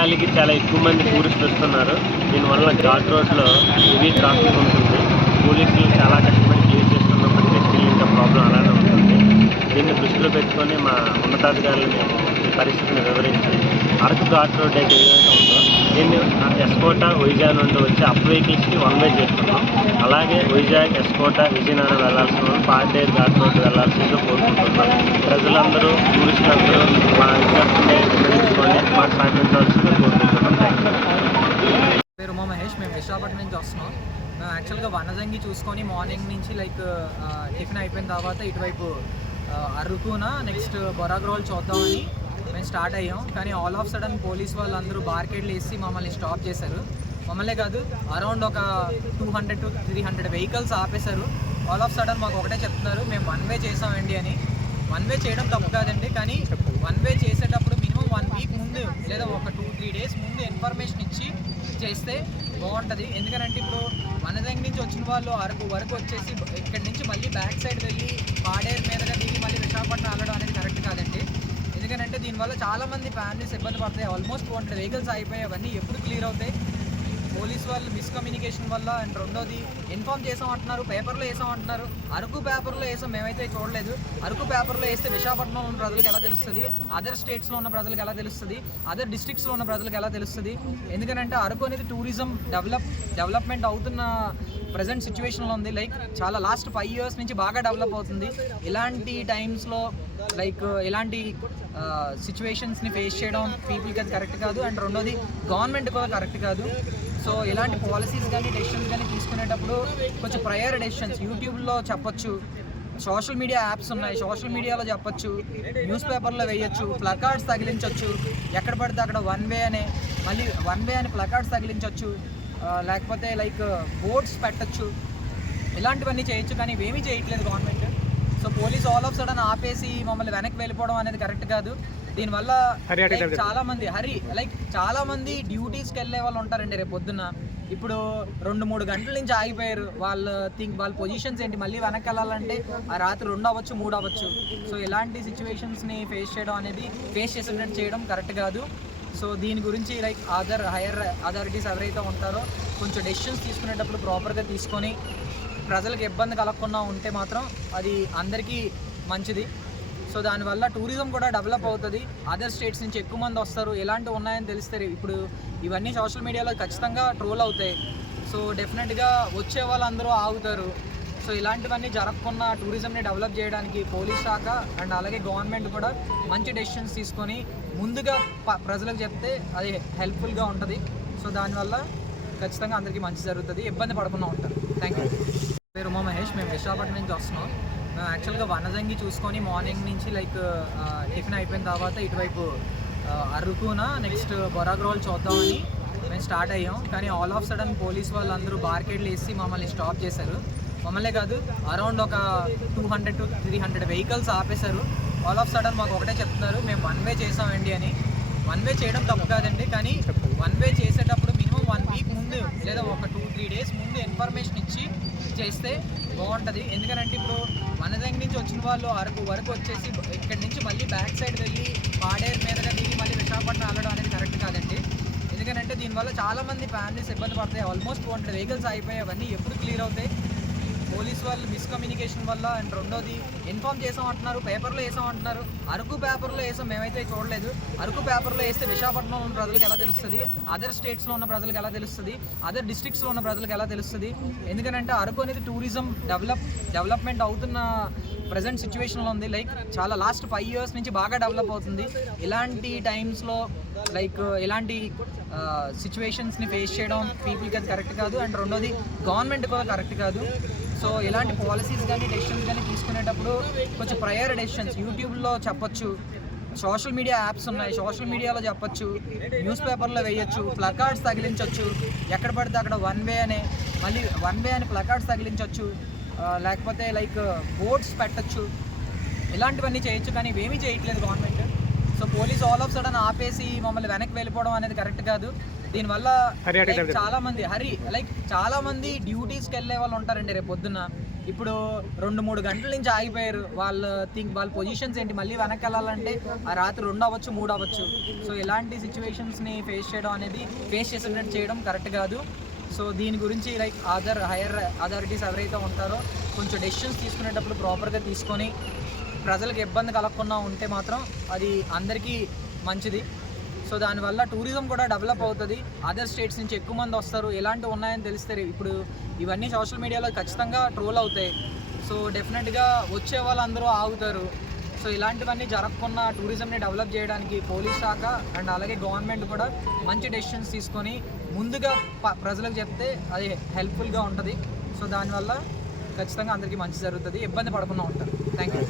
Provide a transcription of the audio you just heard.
వ్యాలీకి చాలా ఎక్కువ మంది టూరిస్టులు వస్తున్నారు. దీనివల్ల ఘాట్ రోడ్లో హెవీ ట్రాఫిక్ ఉంటుంది. పోలీసులు చాలా కష్టపడి క్లియర్ చేస్తున్నప్పటికీ స్టిల్ ఇంకా ప్రాబ్లం అలానే ఉంటుంది. దీన్ని దృష్టిలో పెట్టుకొని మా ఉన్నతాధికారులని ఈ పరిస్థితిని వివరించి అరకు ఘాట్ రోడ్ అయితే ఏదైతే ఉందో దీన్ని ఎస్కోట వైజాగ్ నుండి వచ్చి అప్ వెహికల్స్కి వన్ వే చేస్తున్నాం. అలాగే వైజాగ్ ఎస్కోట విజయనగరం వెళ్లాల్సిన వాళ్ళు పార్డేరు ఘాట్ రోడ్డు వెళ్లాల్సిందిగా కోరుకుంటున్నాం. ప్రజలందరూ టూరిస్టులందరూ మా విజ్ఞప్తిని వినియోగించుకొని మాకు సహకరించాల్సిందిగా కోరుకుంటున్నాం. Thank you. పేరు ఉమా మహేష్. మేము విశాఖపట్నం నుంచి వస్తున్నాం. మేము యాక్చువల్గా వనజంగి చూసుకొని మార్నింగ్ నుంచి టిఫిన్ అయిపోయిన తర్వాత ఇటువైపు అరకున నెక్స్ట్ బొరాగ్రోల్ చూద్దామని మేము స్టార్ట్ అయ్యాం. కానీ ఆల్ ఆఫ్ సడన్ పోలీస్ వాళ్ళు అందరూ బార్కెట్లు వేసి మమ్మల్ని స్టాప్ చేశారు. మమ్మల్నే కాదు, అరౌండ్ ఒక 200 to 300 వెహికల్స్ ఆపేశారు. ఆల్ ఆఫ్ సడన్ మాకు ఒకటే చెప్తున్నారు, మేము వన్ వే చేసామండి అని. వన్ వే చేయడం తప్పు కాదండి, కానీ వన్ వే చేసేటప్పుడు మినిమం 1 వీక్ ముందు లేదా ఒక 2-3 డేస్ ముందు ఇన్ఫర్మేషన్ ఇచ్చి చేస్తే బాగుంటుంది. ఎందుకంటే ఇప్పుడు వనజంగి నుంచి వచ్చిన వాళ్ళు అరకు వరకు వచ్చేసి ఇక్కడి నుంచి మళ్ళీ బ్యాక్ సైడ్ వెళ్ళి పాడేరు మీదగా దిగి మళ్ళీ విశాఖపట్నం వెళ్ళడం అనేది కరెక్ట్ కాదండి. ఎందుకంటే దీనివల్ల చాలామంది ఫ్యామిలీస్ ఇబ్బంది పడతాయి. ఆల్మోస్ట్ 200 వెహికల్స్ అయిపోయాయి. అవన్నీ ఎప్పుడు క్లియర్ అవుతాయి? పోలీస్ వాళ్ళు మిస్కమ్యూనికేషన్ వల్ల. అండ్ రెండోది, ఇన్ఫామ్ చేసామంటున్నారు, పేపర్లో వేసామంటున్నారు. అరకు పేపర్లో వేసాం, మేమైతే చూడలేదు. అరకు పేపర్లో వేస్తే విశాఖపట్నంలో ఉన్న ప్రజలకు ఎలా తెలుస్తుంది? అదర్ స్టేట్స్లో ఉన్న ప్రజలకు ఎలా తెలుస్తుంది? అదర్ డిస్ట్రిక్ట్స్లో ఉన్న ప్రజలకు ఎలా తెలుస్తుంది? ఎందుకంటే అరకు అనేది టూరిజం డెవలప్మెంట్ అవుతున్న ప్రజెంట్ సిచ్యువేషన్లో ఉంది. చాలా లాస్ట్ 5 years నుంచి బాగా డెవలప్ అవుతుంది. ఇలాంటి టైమ్స్లో ఇలాంటి సిచ్యువేషన్స్ని ఫేస్ చేయడం పీపుల్కి అది కరెక్ట్ కాదు. అండ్ రెండోది, గవర్నమెంట్ కూడా కరెక్ట్ కాదు. సో ఇలాంటి పాలసీస్ కానీ డెసిషన్స్ కానీ తీసుకునేటప్పుడు కొంచెం ప్రయర్ డెసిషన్స్ యూట్యూబ్లో చెప్పొచ్చు, సోషల్ మీడియా యాప్స్ ఉన్నాయి, సోషల్ మీడియాలో చెప్పొచ్చు, న్యూస్ పేపర్లో వేయచ్చు, ప్లకార్డ్స్ తగిలించవచ్చు. ఎక్కడ పడితే అక్కడ వన్ వే అని ప్లకార్డ్స్ తగిలించవచ్చు. లేకపోతే బోర్డ్స్ పెట్టచ్చు. ఇలాంటివన్నీ చేయొచ్చు, కానీ ఇవేమీ చేయట్లేదు government. So police all of sudden ఆపేసి మమ్మల్ని వెనక్కి వెళ్ళిపోవడం అనేది కరెక్ట్ కాదు. దీనివల్ల చాలా మంది డ్యూటీస్కి వెళ్ళే వాళ్ళు ఉంటారండి రేపు పొద్దున్న. ఇప్పుడు 2-3 గంటల నుంచి ఆగిపోయారు. వాళ్ళ పొజిషన్స్ ఏంటి? మళ్ళీ వెనక్కి వెళ్ళాలంటే ఆ రాత్రి 2 అవ్వచ్చు, 3 అవ్వచ్చు. సో ఇలాంటి సిచ్యువేషన్స్ని ఫేస్ చేసేటట్టు చేయడం కరెక్ట్ కాదు. సో దీని గురించి హైయర్ అథారిటీస్ ఎవరైతే ఉంటారో కొంచెం డెసిషన్స్ తీసుకునేటప్పుడు ప్రాపర్గా తీసుకొని ప్రజలకు ఇబ్బంది కలగకుండా ఉంటే మాత్రం అది అందరికీ మంచిది. సో దానివల్ల టూరిజం కూడా డెవలప్ అవుతుంది. అదర్ స్టేట్స్ నుంచి ఎక్కువ మంది వస్తారు. ఎలాంటివి ఉన్నాయని తెలిస్తే ఇప్పుడు ఇవన్నీ సోషల్ మీడియాలో ఖచ్చితంగా ట్రోల్ అవుతాయి. సో డెఫినెట్గా వచ్చే వాళ్ళందరూ ఆగుతారు. సో ఇలాంటివన్నీ జరగకుండా టూరిజంని డెవలప్ చేయడానికి పోలీస్ శాఖ అండ్ అలాగే గవర్నమెంట్ కూడా మంచి డెసిషన్స్ తీసుకొని ముందుగా ప్రజలకు చెప్తే అది హెల్ప్ఫుల్గా ఉంటుంది. సో దానివల్ల ఖచ్చితంగా అందరికీ మంచి జరుగుతుంది, ఇబ్బంది పడకుండా ఉంటారు. Thank you. పేరు ఉమా మహేష్. మేము విశాఖపట్నం నుంచి వస్తున్నాం. మేము యాక్చువల్గా వనజంగి చూసుకొని మార్నింగ్ నుంచి టిఫిన్ అయిపోయిన తర్వాత ఇటువైపు అరకున నెక్స్ట్ బొరాగ్రోల్ చూద్దామని మేము స్టార్ట్ అయ్యాం. కానీ ఆల్ ఆఫ్ సడన్ పోలీస్ వాళ్ళు అందరూ బార్కెట్లు వేసి మమ్మల్ని స్టాప్ చేశారు. మమ్మల్నే కాదు, అరౌండ్ ఒక 200 to 300 వెహికల్స్ ఆపేశారు. ఆల్ ఆఫ్ సడన్ మాకు ఒకటే చెప్తున్నారు, మేము వన్ వే చేసామండి అని. వన్ వే చేయడం తప్పు కాదండి, కానీ వన్ వే చేసేటప్పుడు మినిమం 1 వీక్ ముందు లేదా ఒక 2-3 డేస్ ముందు ఇన్ఫర్మేషన్ ఇచ్చి చేస్తే బాగుంటుంది. ఎందుకంటే ఇప్పుడు వనజంగి నుంచి వచ్చిన వాళ్ళు అరకు వరకు వచ్చేసి ఇక్కడి నుంచి మళ్ళీ బ్యాక్ సైడ్ వెళ్ళి పాడేరు మీదగా దిగి మళ్ళీ విశాఖపట్నం వెళ్ళడం అనేది కరెక్ట్ కాదండి. ఎందుకంటే దీనివల్ల చాలామంది ఫ్యామిలీస్ ఇబ్బంది పడతాయి. ఆల్మోస్ట్ 200 వెహికల్స్ అయిపోయాయి. అవన్నీ ఎప్పుడు క్లియర్ అవుతాయి? పోలీస్ వాళ్ళు మిస్కమ్యూనికేషన్ వల్ల. అండ్ రెండోది, ఇన్ఫామ్ చేసామంటున్నారు, పేపర్లో వేసామంటున్నారు. అరకు పేపర్లో వేసాం, మేమైతే చూడలేదు. అరకు పేపర్లో వేస్తే విశాఖపట్నంలో ఉన్న ప్రజలకు ఎలా తెలుస్తుంది? అదర్ స్టేట్స్లో ఉన్న ప్రజలకు ఎలా తెలుస్తుంది? అదర్ డిస్ట్రిక్ట్స్లో ఉన్న ప్రజలకు ఎలా తెలుస్తుంది? ఎందుకంటే అరకు అనేది టూరిజం డెవలప్మెంట్ అవుతున్న ప్రజెంట్ సిచ్యువేషన్లో ఉంది. చాలా లాస్ట్ 5 years నుంచి బాగా డెవలప్ అవుతుంది. ఇలాంటి టైమ్స్లో ఇలాంటి సిచ్యువేషన్స్ని ఫేస్ చేయడం పీపుల్కి అది కరెక్ట్ కాదు. అండ్ రెండోది, గవర్నమెంట్ కూడా కరెక్ట్ కాదు. సో ఇలాంటి పాలసీస్ కానీ డెసిషన్స్ కానీ తీసుకునేటప్పుడు కొంచెం ప్రయర్ డెసిషన్స్ యూట్యూబ్లో చెప్పొచ్చు, సోషల్ మీడియా యాప్స్ ఉన్నాయి, సోషల్ మీడియాలో చెప్పొచ్చు, న్యూస్ పేపర్లో వేయచ్చు, ప్లకార్డ్స్ తగిలించవచ్చు. ఎక్కడ పడితే అక్కడ వన్ వే అని ప్లకార్డ్స్ తగిలించవచ్చు. లేకపోతే బోర్డ్స్ పెట్టచ్చు. ఇలాంటివన్నీ చేయొచ్చు, కానీ ఇవేమీ చేయట్లేదు government. So police all of sudden ఆపేసి మమ్మల్ని వెనక్కి వెళ్ళిపోవడం అనేది కరెక్ట్ కాదు. దీనివల్ల చాలా మంది డ్యూటీస్కి వెళ్ళే వాళ్ళు ఉంటారండి రేపు పొద్దున్న. ఇప్పుడు 2-3 గంటల నుంచి ఆగిపోయారు. వాళ్ళ పొజిషన్స్ ఏంటి, మళ్ళీ వెనక్కి వెళ్ళాలంటే ఆ రాత్రి 2 అవ్వచ్చు 3 అవ్వచ్చు. సో ఇలాంటి సిచ్యువేషన్స్ని ఫేస్ చేసేటట్టు చేయడం కరెక్ట్ కాదు. సో దీని గురించి లైక్ హైయర్ అథారిటీస్ ఎవరైతే ఉంటారో కొంచెం డెసిషన్స్ తీసుకునేటప్పుడు ప్రాపర్గా తీసుకొని ప్రజలకు ఇబ్బంది కలగకుండా ఉంటే మాత్రం అది అందరికీ మంచిది. సో దానివల్ల టూరిజం కూడా డెవలప్ అవుతుంది. అదర్ స్టేట్స్ నుంచి ఎక్కువ మంది వస్తారు. ఎలాంటివి ఉన్నాయని తెలిస్తే ఇప్పుడు ఇవన్నీ సోషల్ మీడియాలో ఖచ్చితంగా ట్రోల్ అవుతాయి. సో డెఫినెట్గా వచ్చే వాళ్ళందరూ ఆగుతారు. సో ఇలాంటివన్నీ జరగకుండా టూరిజంని డెవలప్ చేయడానికి పోలీస్ శాఖ అండ్ అలాగే గవర్నమెంట్ కూడా మంచి డెసిషన్స్ తీసుకొని ముందుగా ప్రజలకు చెప్తే అది హెల్ప్ఫుల్గా ఉంటుంది. సో దానివల్ల ఖచ్చితంగా అందరికీ మంచి జరుగుతుంది, ఇబ్బంది పడకుండా ఉంటారు. Thank you.